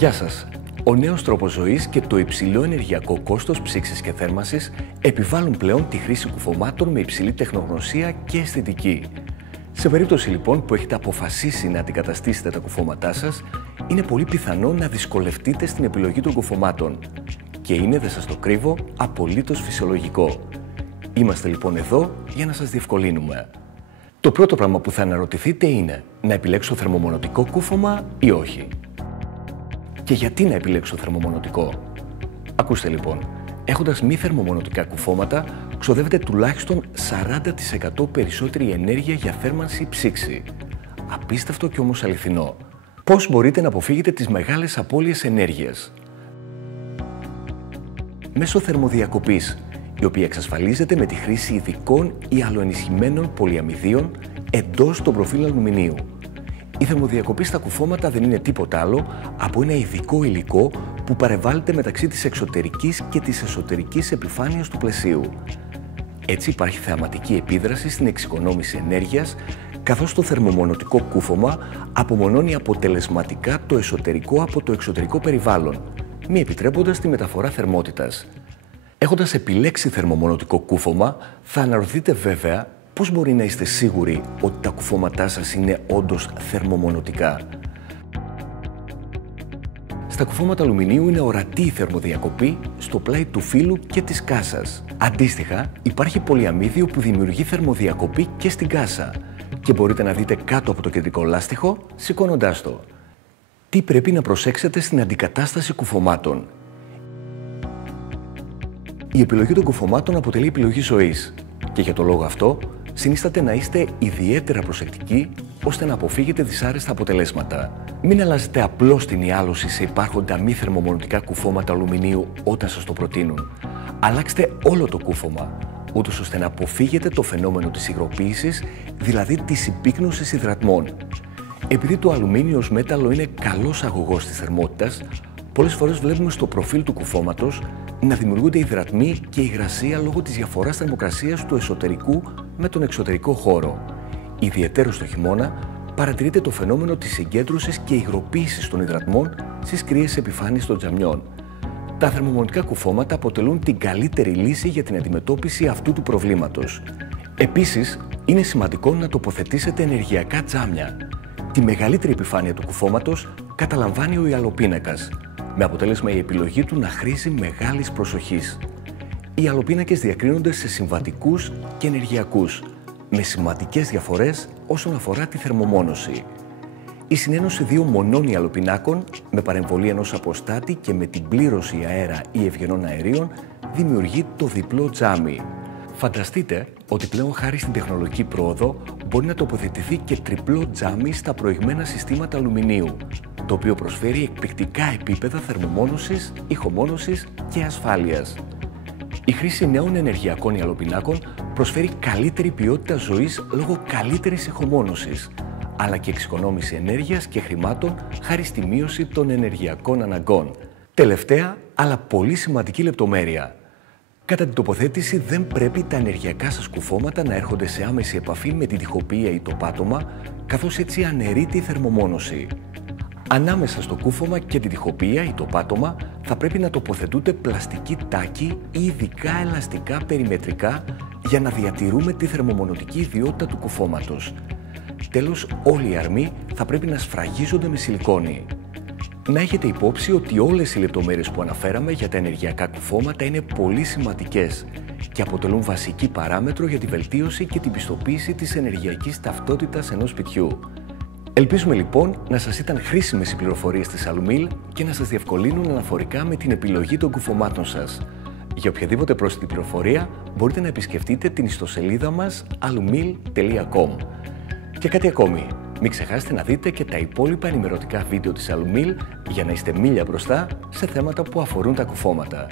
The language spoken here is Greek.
Γεια σας! Ο νέος τρόπος ζωής και το υψηλό ενεργειακό κόστος ψήξης και θέρμανσης επιβάλλουν πλέον τη χρήση κουφωμάτων με υψηλή τεχνογνωσία και αισθητική. Σε περίπτωση λοιπόν που έχετε αποφασίσει να αντικαταστήσετε τα κουφώματά σας, είναι πολύ πιθανό να δυσκολευτείτε στην επιλογή των κουφωμάτων. Και είναι, δεν σας το κρύβω, απολύτως φυσιολογικό. Είμαστε λοιπόν εδώ για να σας διευκολύνουμε. Το πρώτο πράγμα που θα αναρωτηθείτε είναι να επιλέξω θερμομονωτικό κούφωμα ή όχι. Και γιατί να επιλέξω θερμομονωτικό? Ακούστε λοιπόν, έχοντας μη θερμομονωτικά κουφώματα, ξοδεύετε τουλάχιστον 40% περισσότερη ενέργεια για θέρμανση ή ψήξη. Απίστευτο και όμως αληθινό. Πώς μπορείτε να αποφύγετε τις μεγάλες απώλειες ενέργειας? Μέσω θερμοδιακοπής, η οποία εξασφαλίζεται με τη χρήση ειδικών ή αλλοενισχυμένων πολυαμιδίων εντός των προφίλ αλουμινίου. Η θερμοδιακοπή στα κουφώματα δεν είναι τίποτα άλλο από ένα ειδικό υλικό που παρεμβάλλεται μεταξύ της εξωτερικής και της εσωτερικής επιφάνειας του πλαισίου. Έτσι υπάρχει θεαματική επίδραση στην εξοικονόμηση ενέργειας, καθώς το θερμομονωτικό κούφωμα απομονώνει αποτελεσματικά το εσωτερικό από το εξωτερικό περιβάλλον, μη επιτρέποντας τη μεταφορά θερμότητας. Έχοντας επιλέξει θερμομονωτικό κούφωμα, θα αναρωτηθείτε βέβαια πώς μπορεί να είστε σίγουροι ότι τα κουφώματά σας είναι όντως θερμομονωτικά. Στα κουφώματα αλουμινίου είναι ορατή η θερμοδιακοπή στο πλάι του φύλου και της κάσας. Αντίστοιχα, υπάρχει πολυαμίδιο που δημιουργεί θερμοδιακοπή και στην κάσα και μπορείτε να δείτε κάτω από το κεντρικό λάστιχο σηκώνοντάς το. Τι πρέπει να προσέξετε στην αντικατάσταση κουφωμάτων? Η επιλογή των κουφωμάτων αποτελεί επιλογή ζωής και για το λόγο αυτό συνίσταται να είστε ιδιαίτερα προσεκτικοί ώστε να αποφύγετε δυσάρεστα αποτελέσματα. Μην αλλάζετε απλώς την ιάλωση σε υπάρχοντα μη θερμομονωτικά κουφώματα αλουμινίου όταν σας το προτείνουν. Αλλάξτε όλο το κούφωμα, ούτως ώστε να αποφύγετε το φαινόμενο της υγροποίησης, δηλαδή της συμπίκνωσης υδρατμών. Επειδή το αλουμίνιο ως μέταλλο είναι καλός αγωγός της θερμότητας, πολλές φορές βλέπουμε στο προφίλ του κουφώματος να δημιουργούνται υδρατμοί και υγρασία λόγω της διαφοράς θερμοκρασίας του εσωτερικού με τον εξωτερικό χώρο. Ιδιαιτέρως το χειμώνα παρατηρείται το φαινόμενο της συγκέντρωσης και υγροποίησης των υδρατμών στις κρύες επιφάνειες των τζαμιών. Τα θερμομονωτικά κουφώματα αποτελούν την καλύτερη λύση για την αντιμετώπιση αυτού του προβλήματος. Επίσης, είναι σημαντικό να τοποθετήσετε ενεργειακά τζάμια. Τη μεγαλύτερη επιφάνεια του κουφώματος καταλαμβάνει ο ιαλοπίνακας, με αποτέλεσμα η επιλογή του να χρήζει μεγάλης προσοχής. Οι ιαλοπίνακες διακρίνονται σε συμβατικούς και ενεργειακούς, με σημαντικές διαφορές όσον αφορά τη θερμομόνωση. Η συνένωση δύο μονών ιαλοπινάκων, με παρεμβολή ενός αποστάτη και με την πλήρωση αέρα ή ευγενών αερίων, δημιουργεί το διπλό τζάμι. Φανταστείτε ότι πλέον χάρη στην τεχνολογική πρόοδο μπορεί να τοποθετηθεί και τριπλό τζάμι στα προηγμένα συστήματα αλουμινίου, το οποίο προσφέρει εκπληκτικά επίπεδα θερμομόνωσης, ηχομόνωσης και ασφάλειας. Η χρήση νέων ενεργειακών ιαλοπινάκων προσφέρει καλύτερη ποιότητα ζωής λόγω καλύτερης ηχομόνωσης, αλλά και εξοικονόμηση ενέργειας και χρημάτων χάρη στη μείωση των ενεργειακών αναγκών. Τελευταία, αλλά πολύ σημαντική λεπτομέρεια. Κατά την τοποθέτηση δεν πρέπει τα ενεργειακά σας κουφώματα να έρχονται σε άμεση επαφή με την τοιχοποιία ή το πάτωμα, καθώς έτσι αναιρείται η θερμομόνωση. Ανάμεσα στο κούφωμα και την τοιχοποιία ή το πάτωμα θα πρέπει να τοποθετούνται πλαστικοί τάκοι ή ειδικά ελαστικά περιμετρικά για να διατηρούμε τη θερμομονωτική ιδιότητα του κουφώματος. Τέλος, όλοι οι αρμοί θα πρέπει να σφραγίζονται με σιλικόνη. Να έχετε υπόψη ότι όλες οι λεπτομέρειες που αναφέραμε για τα ενεργειακά κουφώματα είναι πολύ σημαντικές και αποτελούν βασική παράμετρο για τη βελτίωση και την πιστοποίηση της ενεργειακής ταυτότητας ενός σπιτιού. Ελπίζουμε λοιπόν να σας ήταν χρήσιμες οι πληροφορίες της Alumil και να σας διευκολύνουν αναφορικά με την επιλογή των κουφωμάτων σας. Για οποιαδήποτε πρόσθετη πληροφορία μπορείτε να επισκεφτείτε την ιστοσελίδα μας alumil.com. Και κάτι ακόμη, μην ξεχάσετε να δείτε και τα υπόλοιπα ενημερωτικά βίντεο της Alumil για να είστε μίλια μπροστά σε θέματα που αφορούν τα κουφώματα.